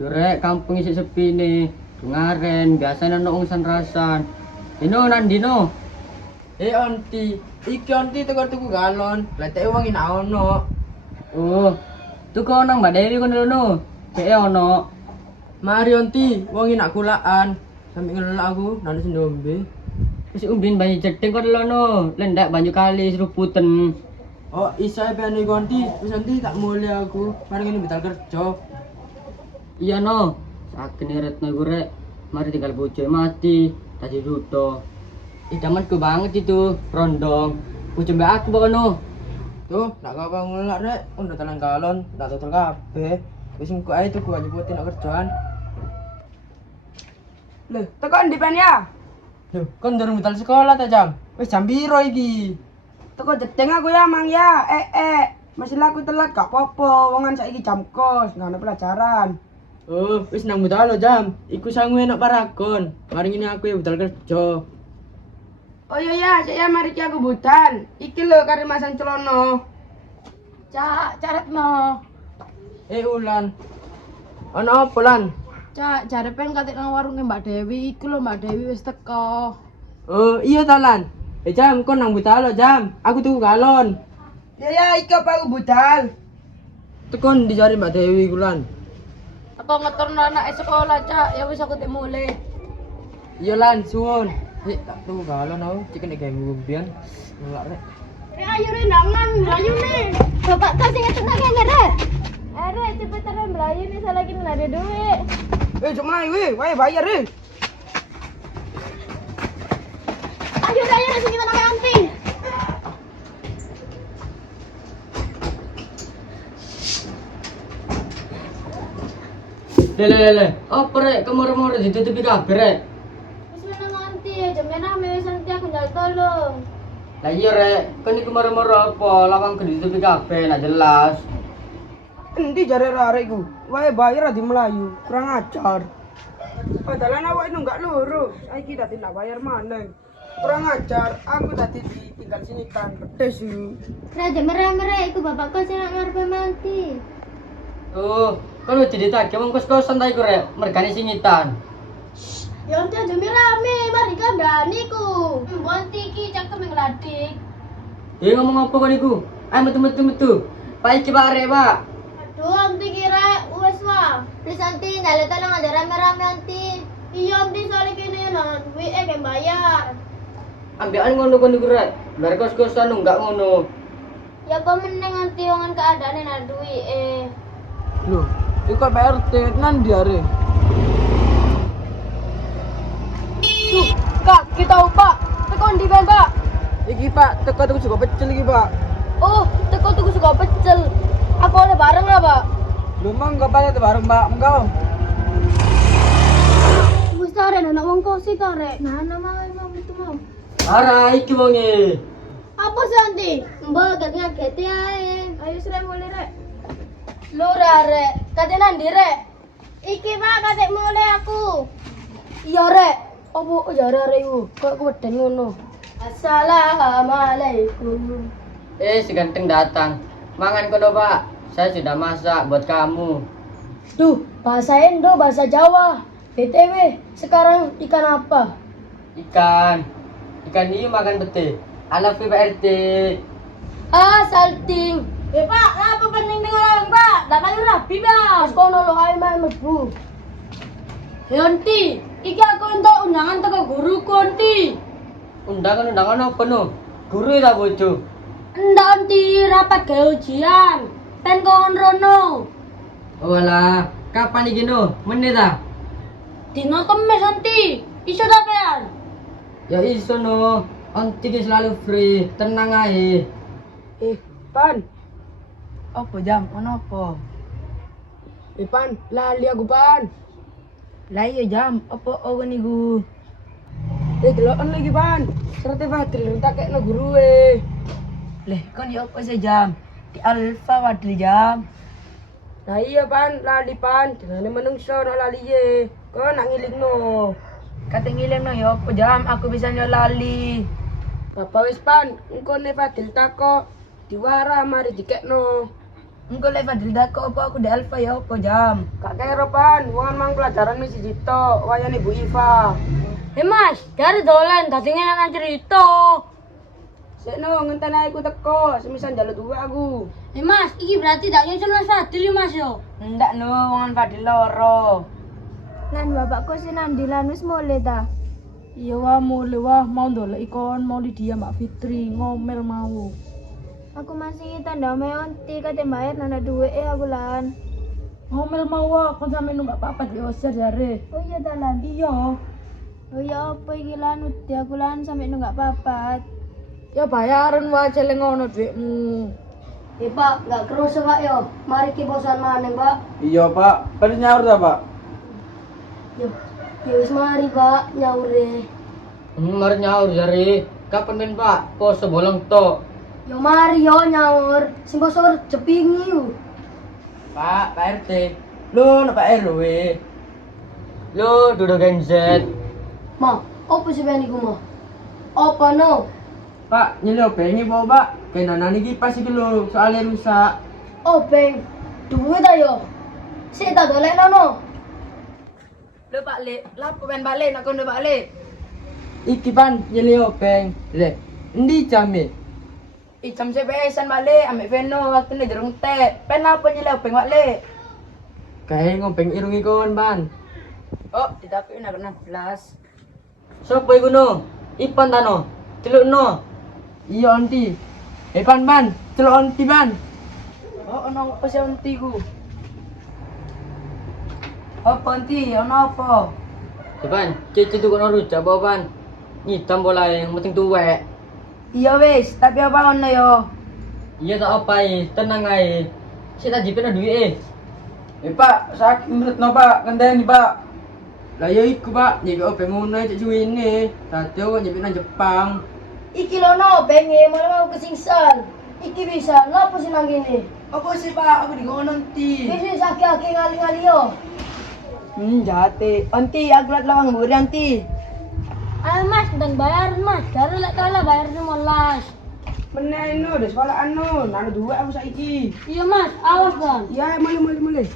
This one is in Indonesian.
Jurek kampung isi sepi nih. Ngaren biasanya ono wong rasan. Dino nandino. Onti, iki onti tuku galon, leteke wong ina ono. Oh, tuku nang Mbak Dewi kono lho. Dhek ono. Mari onti, wong ina kulaan. Sampe ngelak aku nang sing dombe. Wis umbin banyu jedeng kono lho. Lendak banyu kali seruputen. Oh, isa ben iki onti, wis onti tak mulai aku. Mari ngene betal kerja. Iya no, sakene retno iku rek. Mari tinggal bojo mati, tadi duto. Idamanku banget itu, rondong. Bojo mbak aku bono. Tuh, nak apa ngelak rek, udah tenan galon, tak total kabeh. Wis engko ae tuku aja buatin nak kerjaan. Lho, tekan di pen ya? Loh, kon durung betal sekolah ta jam? Wis jam piro iki? Teko jedeng aku ya, Mang ya. Masih laku telat gak apa-apa. Wongan saiki jam kos, nggak ada pelajaran. Oh, wis nang budal lo jam. Iku sangu enak paragon. Mari ngene aku ya budal kerja. Oh iya ya, saya mari ki aku budal. Iki lho kare masang celono. Cak, caretno. Ulan. Ono apa lan? Cak, jare pen katik nang warunge Mbak Dewi. Iku lho Mbak Dewi wis teko. Oh, iya ta lan. Jam kon nang budal lo jam. Aku tuku galon. Ya, iki apa aku budal. Tekon dicari Mbak Dewi kulan. Apa ngeturno anak sekolah, Cak? Ya wis aku tik mulai. Iya lan, suwun. Tak tuku galon aku, ciken iki mbiyen. Ngelak rek. Ayo rendangan, melayu nih. Bapak kau sing tenang ya, Rek. Rek, cepetan melayu nih, saya lagi nggak ada duit. Cuma wae bayar Ayo bayar sini kita pakai anting. Le. Apa rek kemur-mur ditutupi kabeh rek. Wis menang anti, jam rame wis nanti aku njal tolong. Lah iya rek, kan iku kemur-mur apa? Lawang gede ditutupi kabeh, nak jelas. Endi jare arek iku? Wae bayar di Melayu, kurang ajar. Padahal awak itu enggak loro. Saiki dadi nak bayar maneng. Kurang ajar, aku tadi ditinggal sini kan pedes yuk. Raja merah-merah itu bapak kau sing ngarepe manti. Oh, kan udah ditagih wong kos-kosan ta iku rek, mergane singitan. Ya udah jam rame, mari kandhani ku. Mbon iki cak temen gladik. Ngomong apa kan iku? Ayo metu. Pak iki Pak rek, Pak. Aduh, anti kira wes wah. Please anti, nyale tolong ada rame-rame anti. Iya anti soalnya kini nang duit kayak bayar. Ambilan ngono kon iku rek. Bar kos-kosan enggak ngono. Ya kok meneng anti wongan keadaane nang duit Loh, iku PRT nan diare. Tuh, Kak, kita Pak. Tekon di ben, Pak. Iki Pak, teko tuku juga pecel iki Pak. Oh, teko tuku suka pecel. Apa oleh bareng lah, Pak? Lu mang enggak payah bareng Pak, engkau. Wis tare anak wong kosi tare. Nah, nama emang itu mau. Ara iki wonge. Apa sih anti? Mbak gak ngageti ae. Ayo sire mulai rek. Lu rek, kate nandi rek. Iki Pak kate mulai aku. Iya rek. Apa jare rek iku? Kok weden ngono. Assalamualaikum. Si ganteng datang. Mangan kono, Pak. Saya sudah masak buat kamu. Duh, bahasa Indo, bahasa Jawa. BTW, sekarang ikan apa? Ikan ini makan pete. I love you, Pak RT. Ah, salting. Pak, apa penting dengan orang, Pak? Dak kayu rapi, Pak. Mas kono lo ae main mlebu. Yonti, iki aku entuk undangan teko guru Konti. Undangan apa no? Guru ta bojo? Endak Onti rapat gawe ujian. Ten kon rono. Oh alah, kapan iki no? Menit ta? Dino Kemis Onti. Iso ta pean? Ya iso no. Onti ki selalu free, tenang ae. Pan. Apa jam? Ono apa? Pan, lali aku Pan. Lah iya jam, apa ngene iku? Deloken lagi Pan. Serate Fadil tak kekno guru Leh, kon yo apa sih jam? Di Alfa wadli jam. Nah iya Pan, lali Pan. Dene menungso no lali Kok nak ngilingno. Kate ngilem no yo apa jam? Aku bisa lali. Bapak wis Pan, engko ne Fadil tako diwara mari dikekno. Engko lek Fadil dako apa aku di Alfa ya apa jam. Gak kero pan, wong mang pelajaran misi jito, wayan Ibu Iva. Mas, dari dolan tadi ngenak cerita. Sekno ngenten ae ku teko, semisal njaluk duwe aku. Mas, iki berarti dak nyusul Mas Fadil Mas yo. Ndak no wongan Fadil loro. Lan bapakku sinandilan wis mulai ta. Iya wah mulai wah mau ndolek ikon mau Lydia Mbak Fitri ngomel mau. Aku masih tanda onti kate bayar nanda duwe aku lan. Ngomel mau wah kon sampe numpak papa di osir jare. Oh iya ta lan. Iya. Oh iya apa iki lan wedi aku lan sampe nunggak papat. Ya bayaran wah jale ngono dhuwitmu. Pak, nggak kerasa Pak yo. Mari ki bosan maneh Pak. Iya Pak, pada nyaur ta Pak? Yo. Ya wis mari Pak nyaure. Mari nyaur jare. Kapan men Pak? Poso bolong to. Yo mari yo nyaur. Sing bosor jepingi yo. Pak RT. Lu nak Pak RW. Lo duduk genzet. Ma, apa sih ben iku ma? Apa no? Pak, nyelo pengi bawa Pak. Kena nani kipas iki lho, soalnya rusak. Oh beng, duit ayo. Sik tak dolek nono. Lho Pak Le, lapo ben balik nak kono Pak Le. Iki pan nyelo peng. Le, endi jame? Icam CPS-an balik, ambek Veno waktu ni derung tek. Pen apa nyelo peng Pak Le? Kae ngopeng irung ikon ban. Oh, ditapi nak 16. Sopo iku no? Ipan ta no? Celuk no. Iya onti. Pan ban, celok onti ban. Oh, ono apa sih onti ku? Apa onti? Ono apa? Ipan, cici tuh kono rujak apa pan? Nyitam bola yang penting tuwek. Iya wes, tapi apa ono yo? Iya tak apa tenang ae. Sik tak jipen duwe Pak, sakit menurut no Pak, kandang Pak. Lah yo iku Pak, nyebek opo ngono cek suwene. Tadi aku nyebek nang Jepang. Iki lono benge malah mau kesingsan. Iki bisa ngapa sih nang gini? Apa sih Pak, aku digono onti. Wis sakit ngali-ngali yo. Jate. Onti, aku liat lawang buri onti. Ayo Mas, dan bayar Mas. Karo lek kalah bayar 15. Meneh no, di sekolah anu, nanu duwe aku saiki. Iya Mas, awas Bang. Iya, mulai.